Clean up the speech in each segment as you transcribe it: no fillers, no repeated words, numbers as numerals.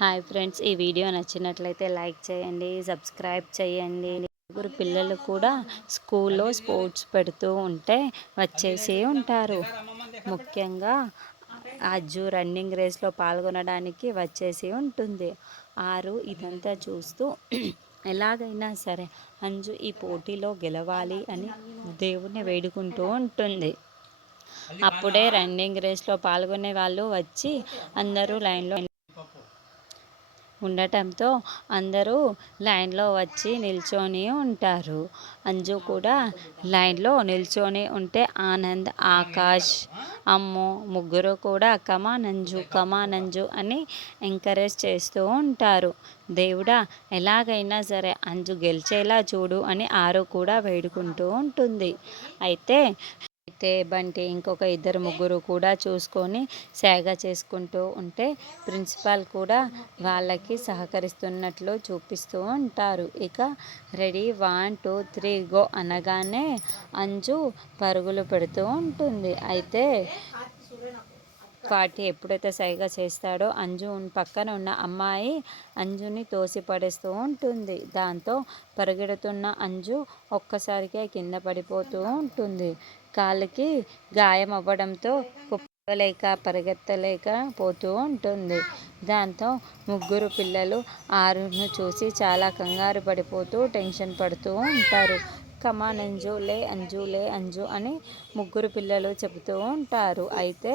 Hi friends, ఈ video నచ్చినట్లయితే like చేయండి, సబ్స్క్రైబ్ చేయండి. ముగ్గురు పిల్లలు కూడా స్కూల్లో స్పోర్ట్స్ పెడుతూ ఉంటే వచ్చేసి ఉంటారు. ముఖ్యంగా అజ్జు రన్నింగ్ రేస్లో పాల్గొనడానికి వచ్చేసి ఉంటుంది. ఆరు ఇదంతా చూస్తూ ఎలాగైనా సరే అంజు ఈ పోటీలో గెలవాలి అని దేవుణ్ణి వేడుకుంటూ ఉంటుంది. అప్పుడే రన్నింగ్ రేస్లో పాల్గొనే వాళ్ళు వచ్చి అందరూ లైన్లో ఉండటంతో అందరూ లైన్లో వచ్చి నిల్చొని ఉంటారు. అంజు కూడా లైన్లో నిల్చొని ఉంటే ఆనంద్, ఆకాష్, అమ్ము ముగ్గురు కూడా కమాన్ అంజు అని ఎంకరేజ్ చేస్తూ ఉంటారు. దేవుడా, ఎలాగైనా సరే అంజు గెలిచేలా చూడు అని ఆరు కూడా వేడుకుంటూ ఉంటుంది. అయితే బంటి ఇంకొక ఇద్దరు ముగ్గురు కూడా చూసుకొని సేగ చేసుకుంటూ ఉంటే ప్రిన్సిపాల్ కూడా వాళ్ళకి సహకరిస్తున్నట్లు చూపిస్తూ ఉంటారు. ఇక రెడీ 1 2 3 గో అనగానే అంజు పరుగులు పెడుతూ ఉంటుంది. అయితే వాటి ఎప్పుడైతే సైగ చేస్తాడో అంజు పక్కన ఉన్న అమ్మాయి అంజుని తోసిపడేస్తూ ఉంటుంది. దాంతో పరిగెడుతున్న అంజు ఒక్కసారిగా కింద పడిపోతూ ఉంటుంది. కాళ్ళకి గాయం అవ్వడంతో పరిగెత్తలేక పోతూ ఉంటుంది. దాంతో ముగ్గురు పిల్లలు ఆరును చూసి చాలా కంగారు పడిపోతూ టెన్షన్ పడుతూ ఉంటారు. కమాన్ అంజు, లే అంజు అని ముగ్గురు పిల్లలు చెబుతూ ఉంటారు. అయితే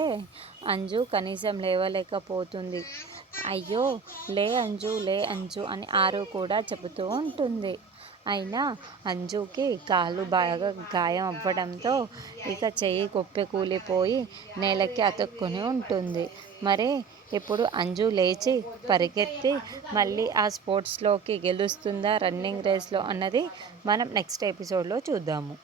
అంజు కనీసం లేవలేకపోతుంది. అయ్యో, లే అంజు అని ఆరు కూడా చెబుతూ ఉంటుంది. అయినా అంజుకి కాళ్ళు బాగా గాయం అవ్వడంతో ఇక చెయ్యి కొప్పి కూలిపోయి నేలకి అతుక్కుని ఉంటుంది. మరి ఇప్పుడు అంజు లేచి పరిగెత్తి మళ్ళీ ఆ స్పోర్ట్స్లోకి గెలుస్తుందా రన్నింగ్ రేస్లో అన్నది మనం నెక్స్ట్ ఎపిసోడ్లో చూద్దాము.